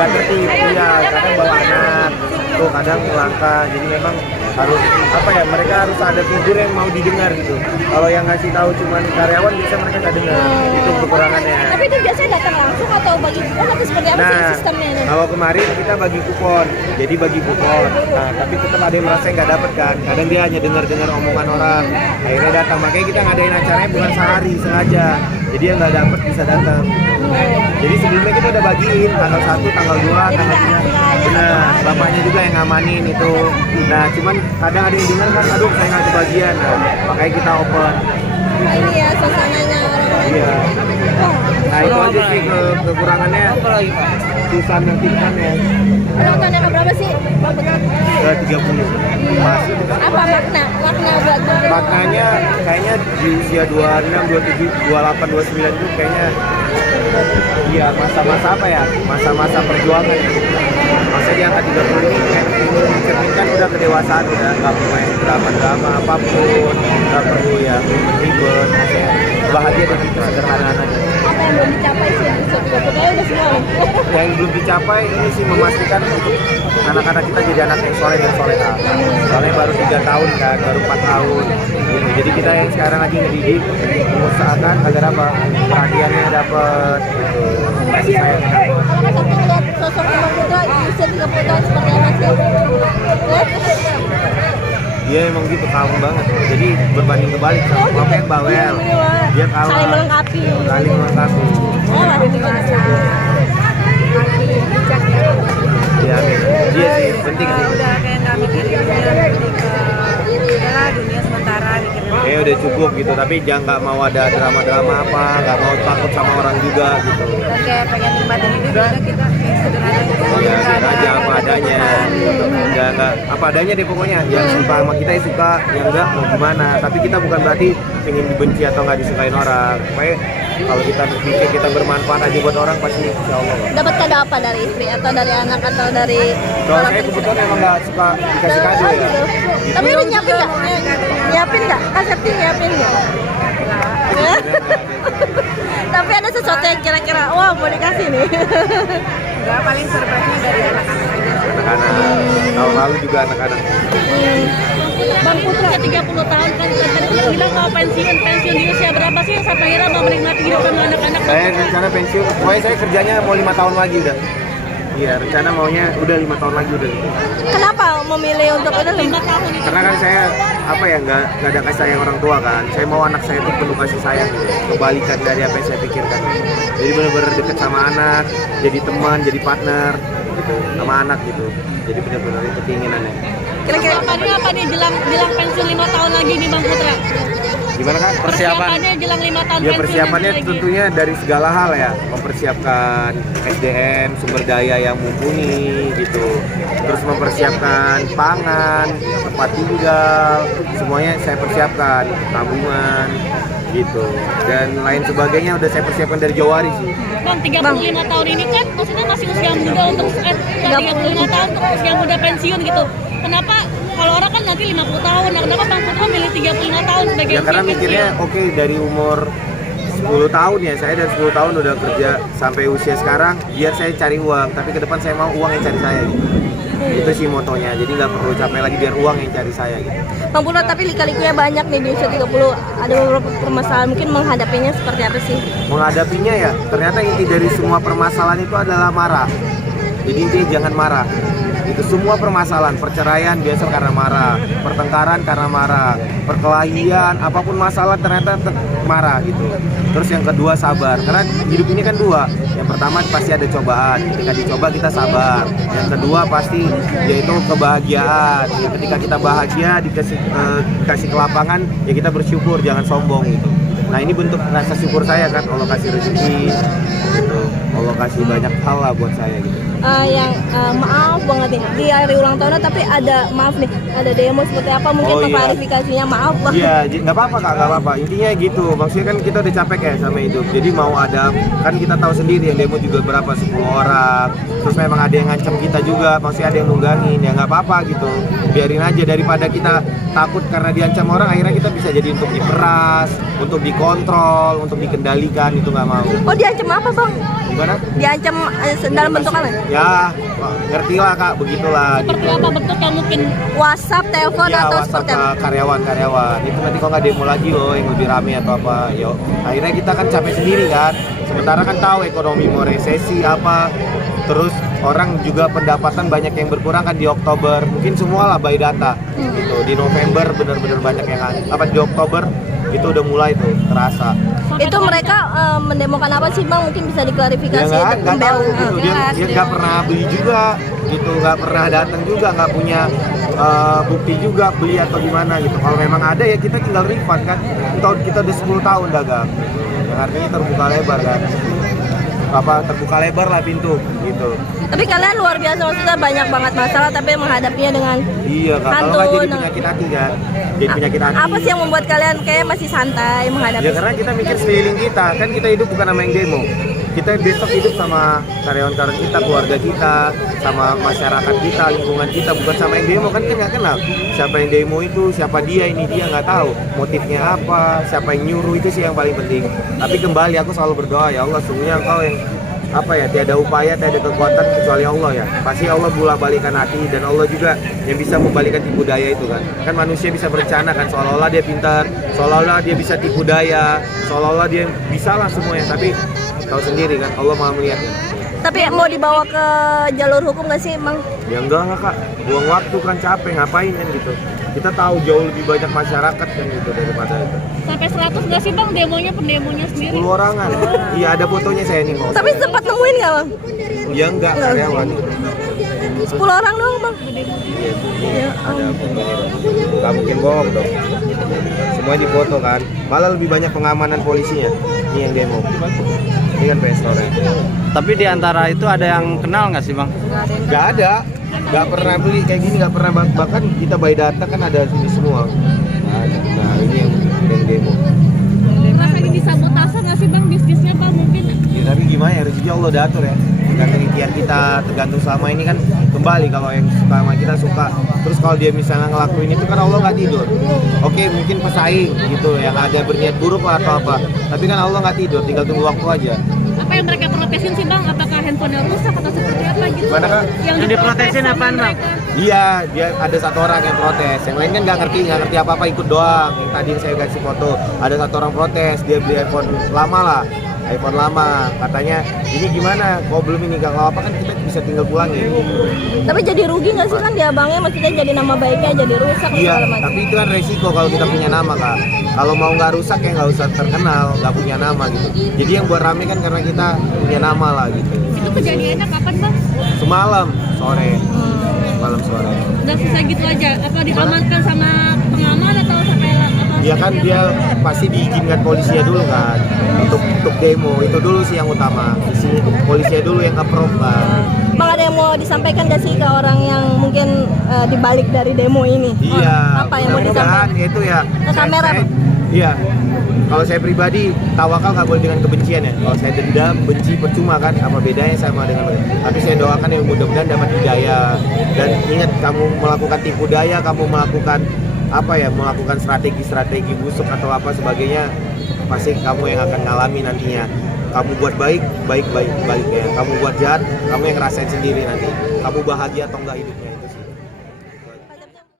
nggak tertib, iya, kadang bawa anak, tuh kadang langka, jadi memang harus apa ya, mereka harus ada figur yang mau didengar gitu. Kalau yang ngasih tahu cuman karyawan bisa mereka nggak dengar, itu kekurangannya. Tapi itu biasanya datang langsung atau bagi kupon atau seperti apa sih Nah, sistemnya ini? kalau kemarin kita bagi kupon, jadi bagi kupon. Nah, tapi tetap ada yang merasa nggak dapet kan. Kadang dia hanya dengar-dengar omongan orang, akhirnya datang. Makanya kita ngadain acaranya bukan sehari, sengaja. Jadi yang nggak dapet bisa datang. Jadi sebelumnya kita udah bagiin tanggal 1, tanggal 2, tanggal 3. Benar, bapaknya juga yang ngamanin itu. Nah, cuman kadang ada yang dengar kan, aduh saya nggak kebagian. Nah, makanya kita open. Ini ya suasananya orang-orang. Iya. Nah itu aja sih kekurangannya. Susah nantikan ya. Penonton yang berapa sih? Bang Putra? Ke 30. Masih. Apa makna buat Bang Putra? Maknanya kayaknya di usia 26, 27, 28, 29 itu kayaknya iya masa-masa apa ya? Masa-masa perjuangan ya. Masa di angka 30 ini kayak mencerminkan udah kedewasaan, udah nggak perlu main drama-drama apapun, nggak perlu ya ribet, bahagia dengan kesederhanaan aja. Apa yang belum dicapai sih di usia 30? Kayaknya udah semua loh. Yang belum dicapai ini sih memastikan untuk anak-anak kita jadi anak yang soleh dan soleha. Soalnya baru 3 tahun kan, baru 4 tahun. Gitu. Jadi kita yang sekarang lagi ngedidik, mengusahakan agar apa? Perhatiannya dapat, gitu. Kasih sayang dapat. Kalau kan satu lihat sosok Bang Putra di usia 30 tahun seperti apa sih? Dia emang gitu kalem banget. Jadi berbanding kebalik sama bapaknya yang bawel. Dia kalem. Saling melengkapi. Saling melengkapi. Oh, lebih dewasa. Bijak ya. Iya, dia sih penting sih. Udah kayak nggak mikirin dunia, lebih ke udahlah dunia sementara mikirin. Kayaknya udah cukup gitu, tapi jangan nggak mau ada drama-drama apa, nggak mau takut sama orang juga gitu. Dan kayak pengen nikmatin hidup juga kita kayak sederhana gitu. Iya, Nggak ada aja apa adanya. Nggak apa adanya deh pokoknya. Yang suka sama kita ya suka, yang enggak mau gimana. Tapi kita bukan berarti ingin dibenci atau nggak disukain orang. Pokoknya kalau kita berpikir kita bermanfaat aja buat orang pasti insya Allah. Dapat kado apa dari istri atau dari anak atau dari Kalau orang saya tua? kebetulan emang nggak suka dikasih kado ya. Tapi udah nyiapin nggak? Nyiapin nggak? Kak Septi nyiapin nggak? Tapi ada sesuatu yang kira-kira, wah mau dikasih nih. Enggak, paling surprise-nya dari anak-anak aja. Anak-anak, tahun lalu juga anak-anak. Bang Putra 30 tahun kan tadi bilang mau pensiun di usia berapa sih yang sampai akhirnya mau menikmati hidup sama anak-anak? Saya rencana pensiun, pokoknya saya kerjanya mau 5 tahun lagi udah. Iya, rencana maunya udah 5 tahun lagi udah. kenapa memilih untuk itu 5 tahun itu. Karena kan saya apa ya nggak ada kasih sayang orang tua kan. Saya mau anak saya itu penuh kasih sayang gitu. Kebalikan dari apa yang saya pikirkan. Jadi benar-benar deket sama anak, jadi teman, jadi partner gitu sama anak gitu. Jadi benar-benar itu keinginannya. Kira-kira Persiapannya apa nih jelang pensiun 5 tahun lagi nih Bang Putra? Gimana kan Persiapannya jelang 5 tahun Ya pensiun persiapannya nanti lagi. tentunya dari segala hal ya, mempersiapkan SDM, sumber daya yang mumpuni gitu, terus mempersiapkan pangan, tempat tinggal, semuanya saya persiapkan, tabungan gitu, dan lain sebagainya udah saya persiapkan dari jauh hari sih. Bang, 35 tahun ini kan maksudnya masih usia muda untuk 35 tahun untuk usia muda pensiun gitu. Kenapa kalau orang kan nanti 50 tahun, nah kenapa Bang Putra milih 35 tahun sebagai Ya karena usia mikirnya pensiun? oke dari umur 10 tahun ya, saya dari 10 tahun udah kerja sampai usia sekarang, biar saya cari uang, tapi ke depan saya mau uang yang cari saya gitu. Itu sih motonya, jadi nggak perlu capek lagi biar uang yang cari saya gitu. Bang Putra tapi lika-likunya banyak nih di usia 30. Ada beberapa permasalahan, mungkin menghadapinya seperti apa sih? Menghadapinya ya, ternyata inti dari semua permasalahan itu adalah marah. Jadi intinya jangan marah. Itu semua permasalahan, perceraian biasa karena marah, pertengkaran karena marah, perkelahian, apapun masalah ternyata marah gitu. Terus yang kedua sabar, karena hidup ini kan dua. Yang pertama pasti ada cobaan, ketika dicoba kita sabar. Yang kedua pasti yaitu kebahagiaan. Ya, ketika kita bahagia dikasih kelapangan, ya kita bersyukur, jangan sombong gitu. Nah ini bentuk rasa syukur saya kan, Allah kasih rezeki gitu, Allah kasih banyak hal lah buat saya gitu. Maaf banget nih di hari ulang tahunnya, tapi ada maaf nih, ada demo seperti apa mungkin Oh, iya. klarifikasinya, maaf bang. Iya, nggak apa-apa kak, nggak apa-apa. Intinya gitu, maksudnya kan kita udah capek ya sama hidup. Jadi mau ada, kan kita tahu sendiri yang demo juga berapa, 10 orang. Terus memang ada yang ngancam kita juga, maksudnya ada yang nunggangin, ya nggak apa-apa gitu. Biarin aja, daripada kita takut karena diancam orang, akhirnya kita bisa jadi untuk diperas, untuk dikontrol, untuk dikendalikan itu nggak mau. Oh, diancam apa bang? Gimana? Diancam dalam bentuk apa? Ya, ngerti lah kak, begitulah. Seperti apa bentuk yang mungkin WhatsApp, telepon Ya, atau WhatsApp seperti apa? ke karyawan-karyawan. Itu nanti kok nggak demo lagi loh, yang lebih rame atau apa. Yo, akhirnya kita kan capek sendiri kan. Sementara kan tahu ekonomi mau resesi apa. Terus orang juga pendapatan banyak yang berkurang kan di Oktober. Mungkin semua lah by data. Gitu. Di November benar-benar banyak yang apa di Oktober itu udah mulai tuh terasa. Itu mereka mendemokan apa sih bang? Mungkin bisa Ya diklarifikasi nggak untuk tahu pembel. gitu. Dia nggak pernah beli juga gitu, nggak pernah datang juga, nggak punya bukti juga beli atau gimana gitu. Kalau memang ada ya kita tinggal refund kan. Kita udah 10 tahun dagang. Yang artinya terbuka lebar kan. Terbuka lebar lah pintu gitu. Tapi kalian luar biasa, maksudnya banyak banget masalah tapi menghadapinya dengan Iya kak, kalau nggak jadi penyakit hati kan. Jadi penyakit hati. apa sih yang membuat kalian kayak masih santai menghadapi? Ya karena kita mikir sekeliling kita, kan kita hidup bukan sama yang demo. Kita besok hidup sama karyawan-karyawan kita, keluarga kita, sama masyarakat kita, lingkungan kita, bukan sama yang demo. Kan kita nggak kenal siapa yang demo itu, siapa dia, ini dia nggak tahu motifnya apa, siapa yang nyuruh, itu sih yang paling penting. Tapi kembali aku selalu berdoa, ya Allah sungguhnya Engkau yang tiada upaya, tiada kekuatan kecuali Allah ya. Pasti Allah balikan hati, dan Allah juga yang bisa membalikan tipu daya itu kan. Kan manusia bisa berencana kan, seolah-olah dia pintar, seolah-olah dia bisa tipu daya, seolah-olah dia bisa lah semuanya. Tapi tahu sendiri kan, Allah maha melihat kan. Tapi mau dibawa ke jalur hukum nggak sih emang? Ya enggak lah kak, buang waktu kan, capek ngapain kan gitu. Kita tahu jauh lebih banyak masyarakat kan gitu daripada itu. sampai 100 nggak sih bang pendemonya sendiri? 10 orangan. Iya ada fotonya saya nih kok. Tapi sempat nemuin nggak bang? Ya enggak, karyawan. 10 orang doang bang? Iya, ada fotonya. Nggak mungkin bohong dong. Semua difoto kan. Malah lebih banyak pengamanan polisinya. Ini yang demo. Ini kan pestore. Tapi di antara itu ada yang kenal nggak sih bang? Nggak ada. Nggak pernah beli kayak gini, nggak pernah. Bahkan kita by data kan ada di semua. Nah ini yang demo. Merasa ini disabotase nggak sih bang bisnisnya pak mungkin? Ya, tapi gimana ya, rezeki Allah udah atur ya. Tergantung ikhtiar kita, tergantung sama ini kan kembali. Kalau yang suka sama kita suka. Terus kalau dia misalnya ngelakuin itu kan Allah nggak tidur. Oke mungkin pesaing gitu yang ada berniat buruk lah atau apa. Tapi kan Allah nggak tidur, tinggal tunggu waktu aja. Apa yang mereka protesin sih bang? Apakah handphonenya rusak atau seperti apa gitu? Gimana, Kak? Yang diprotesin apaan, Bang? Iya, dia ada satu orang yang protes. Yang lain kan nggak ngerti apa-apa, ikut doang. Yang tadi yang saya kasih foto, ada satu orang protes. Dia beli iPhone lama lah, iPhone lama. Katanya ini gimana? Kok belum ini nggak apa kan kita bisa tinggal pulangin. Tapi jadi rugi nggak sih kan di abangnya, maksudnya jadi nama baiknya jadi rusak Iya, segala macam. tapi itu kan resiko kalau kita punya nama kak. Kalau mau nggak rusak ya nggak usah terkenal, nggak punya nama gitu. Jadi yang buat rame kan karena kita punya nama lah gitu. Itu kejadiannya kapan bang? Semalam sore, malam sore. Udah selesai gitu aja? Apa diamankan sama pengaman atau sampai apa? Ya kan dia pasti diizinkan polisinya dulu kan untuk demo, itu dulu sih yang utama. Polisinya dulu yang approve kan. Bang ada yang mau disampaikan nggak sih ke orang yang mungkin dibalik dari demo ini? Iya. Apa yang mau mudah-mudahan disampaikan? itu ya. Ke kamera, Bang. Iya. Kalau saya pribadi tawakal nggak boleh dengan kebencian ya. Kalau saya dendam, benci percuma kan. Apa bedanya sama dengan mereka? Tapi saya doakan yang mudah-mudahan dapat hidayah. Dan ingat, kamu melakukan tipu daya, kamu melakukan melakukan strategi busuk atau apa sebagainya, pasti kamu yang akan ngalami nantinya. Kamu buat baiknya. Kamu buat jahat, kamu yang ngerasain sendiri nanti. Kamu bahagia atau enggak hidupnya.